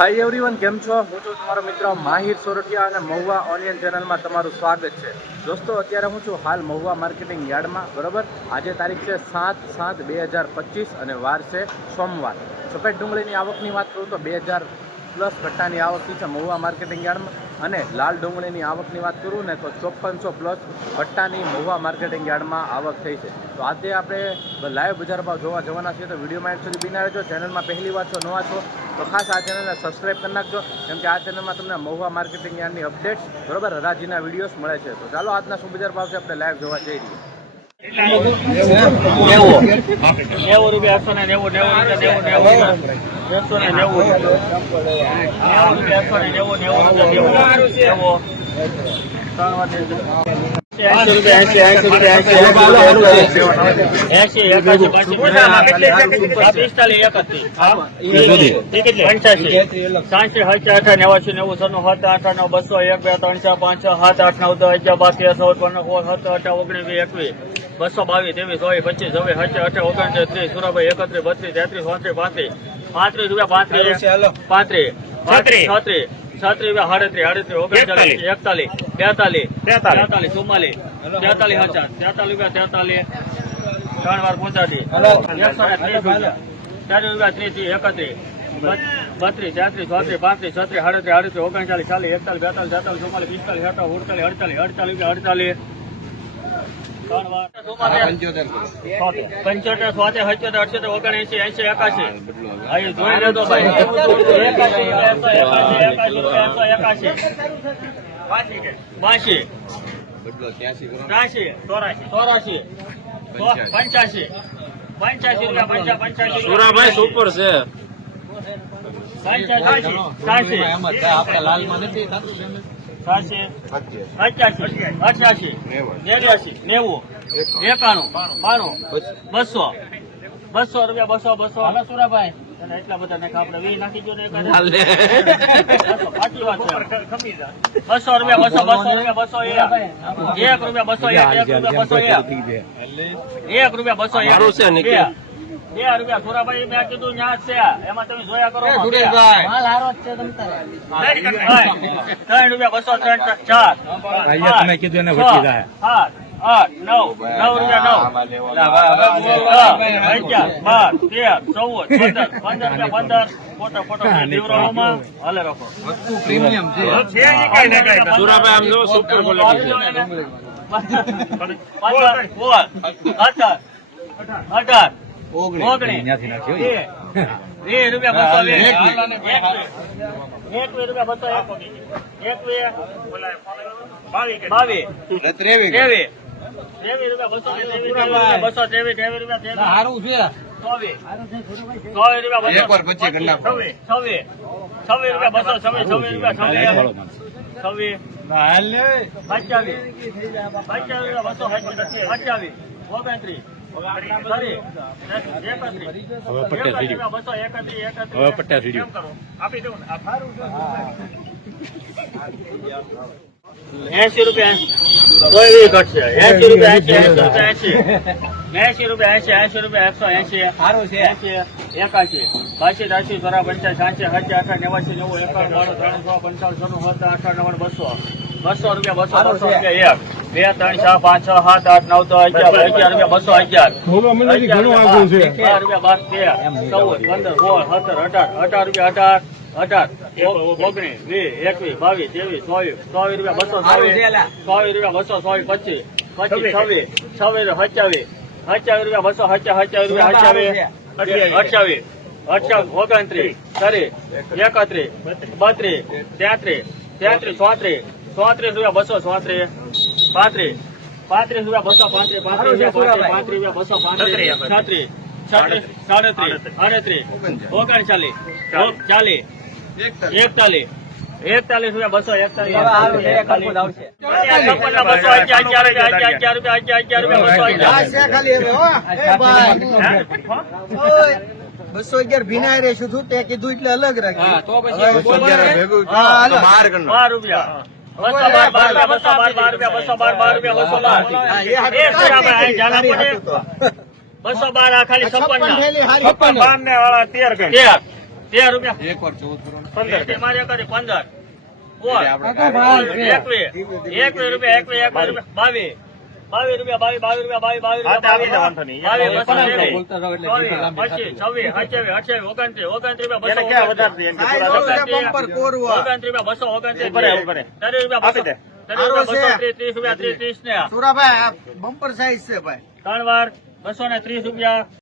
Hi everyone કેમ છો? હું છું તમારો મિત્ર માહિર સોરઠિયા અને મહુવા ઓનિયન ચેનલમાં તમારું સ્વાગત છે. દોસ્તો, અત્યારે હું છું હાલ મહુવા માર્કેટિંગ યાર્ડમાં, બરોબર? આજે તારીખ છે સાત સાત બે હજાર પચીસ અને વાર છે સોમવાર. સફેદ ડુંગળીની આવકની વાત કરું તો બે હજાર પ્લસ કટ્ટાની આવકની છે મહુવા માર્કેટિંગ યાર્ડમાં. અને લાલ ડુંગળીની આવકની વાત કરું ને તો ચોપ્પનસો પ્લસ ભટ્ટાની મહુવા માર્કેટિંગ યાર્ડમાં આવક થઈ છે. તો આજે આપણે લાઈવ બજાર ભાવ જોવા જવાના છીએ તો વિડીયોમાં એન્ડ સુધી બિના રહેજો. ચેનલમાં પહેલી વાર છો નવા છો તો ખાસ આ ચેનલને સબસ્ક્રાઈબ કરી નાખજો. કેમ કે આ ચેનલમાં તમને મહુવા માર્કેટિંગ યાર્ડની અપડેટ્સ બરોબર હરાજીના વિડીયોઝ મળે છે. તો ચાલો આજના શું બજાર ભાવ આપણે લાઈવ જોવા જઈ રહીએ. નેવું રૂપિયા નેવું. નેવું. બસો ત્રણ ચાર પાંચ સાત આઠ નવ દસ અગિયાર બાર તેર ચૌદ પંદર સોળ એકવીસ બસો બાવીસ ત્રેવીસ ચોવીસ પચીસ છવ્વીસ સત્તર અઠા ઓગણત્રીસ ત્રીસ સુરાભાઈ એકત્રીસ બત્રીસ તેત્રીસ ચોત્રીસ પાંત્રીસ પાંત્રીસ રૂપિયા પાંત્રીસ પાંત્રીસ છત્રીસ છત્રીસ છત્રીસ સાડત્રીસ આડત્રીસ ઓગણચાલીસ એકતાલીસ. બેતાલીસ તેતાલીસ ચુમ્માલીસ તેતાલીસ હજાર તેતાલીસ રૂપિયા તેતાલીસ ત્રણ વાર પહોંચાડી એકસો ને ત્રીસ રૂપિયા. ચાલીસ રૂપિયા ત્રીસ ત્રીસ એકત્રીસ બત્રીસ તેત્રીસ ચોત્રીસ પાંત્રીસ છત્રીસ સાડત્રીસ આડત્રીસ ઓગણચાલીસ ચાલીસ એકતાલીસ બેતાલીસ તેતાલીસ ચુમ્માલીસ પિસ્તાલીસ અડતાલીસ અડતાલીસ અડતાલીસ રૂપિયા અડતાલીસ. પંચોતેર સોતેર સત્યોતેર અઠ્યોતેર ઓગણએંસી એંસી એકાશી. અહીં જોઈ લેજો ભાઈ. એકસો એકસો ત્રાસી પંચ્યાસી પંચ્યાસી રૂપિયા પંચા પંચ્યાસી સુરાભાઈ સુપર છે. પંચ્યાસી સાસી સાસી અઠ્યાસી અઠ્યાસી. નેવ્યાસી નેવું. એકાણું. બાણું. બસો. બસો રૂપિયા બસો બસો. સુરાભાઈ. એટલા બધા નાખા વી સાચી વાત છે. બસો રૂપિયા બસો બસો રૂપિયા બસો એક. એક રૂપિયા બસો એક એક રૂપિયા બસો એક. રૂપિયા બસો એક. બે રૂપિયા. સુરાભાઈ મેં કીધું ન્યા છે. એમાં તમે જોયા કરો. ત્રણ રૂપિયા બસો ત્રણ ત્રણ ચાર. તમે કીધું એને વચી જાય. આઠ. નવ. નવ રૂપિયા નવ. અગિયાર બાર. તેર ચૌદ. પંદર. પંદર રૂપિયા પંદર. Photo photo. દીવડાઓમાં હાલે રાખો સુરાભાઈ આમ જો સુપર ક્વોલિટી અઢાર. અઢાર. નાખ્યો બે. રૂપિયા બસો ઓગણત્રીસ. હવે પટ્ટા સીડી. બસો એકત્રીસ એકત્રીસ હવે પટ્ટા સીડી. કેમ આપી દઉં ને. આ સારું એસી રૂપિયા. એસી રૂપિયા એસી એસી રૂપિયા એસી એસી રૂપિયા એસી એસી રૂપિયા એકસો એસી બાસી રાશી ચોરા પંચાસ સાંસી હજાર અઠા નેવાસી નેવું એકાવન બાણું ત્રણસો પંચાવન સોનું સત્તર અઠા નવ્વાણું બસો. બસો રૂપિયા બસો બસો રૂપિયા એક. બે ત્રણ ચાર પાંચ છ સાત આઠ નવ દસ અગિયાર અગિયાર રૂપિયા બસો અગિયાર. અગિયાર રૂપિયા બાર. રૂપિયા બાર તેર ચૌદ પંદર સોળ સત્તર અઢાર અઢાર રૂપિયા અઢાર અઢાર ઓગણીસ વીસ એકવીસ બાવીસ ત્રેવીસ ચોવીસ ચોવીસ રૂપિયા બસો ચોવીસ. ચોવીસ રૂપિયા બસો ચોવીસ પચીસ પચીસ છવ્વીસ. છવ્વીસ સત્યાવીસ સત્યાવીસ રૂપિયા બસો સત્યાવીસ રૂપિયા અઠ્યાવીસ અઠ્યાવીસ. અઠ્યાવીસ ઓગણત્રીસ ત્રીસ એકત્રીસ બત્રીસ તેત્રીસ તેત્રીસ ચોત્રીસ ચોત્રીસ રૂપિયા બસો ચોત્રીસ. પાંત્રીસ. પાંત્રીસ રૂપિયા બસો પાંત્રીસ પાંત્રીસ રૂપિયા બસો પાંત્રીસ. છત્રીસ છત્રીસ. સાડત્રીસ. આડત્રીસ ઓગણચાલીસ. ચાલીસ. એકતાલીસ. એકતાલીસ. રૂપિયા બસો એકતાલીસ. બસો અગિયાર અગિયાર રૂપિયા અગિયાર રૂપિયા બસો બસો અગિયાર ભીનાય રહેશું તું તે કીધું એટલે અલગ રાખી. બાર રૂપિયા બસો બાર આ ખાલી છપ્પન બાર ને વાળા તેર તેર તેર રૂપિયા, એક વાર ચૌદ પંદર મારે કરી પંદર એકવીસ એકવીસ રૂપિયા એકવીસ એકવીસ રૂપિયા, બાવીસ. બાવીસ રૂપિયા બાવીસ બાવીસ રૂપિયા બાવીસ બાવીસ રૂપિયા બસો રૂપિયા બસો ત્રીસ ને ત્રણ વાર બસો ને ત્રીસ રૂપિયા.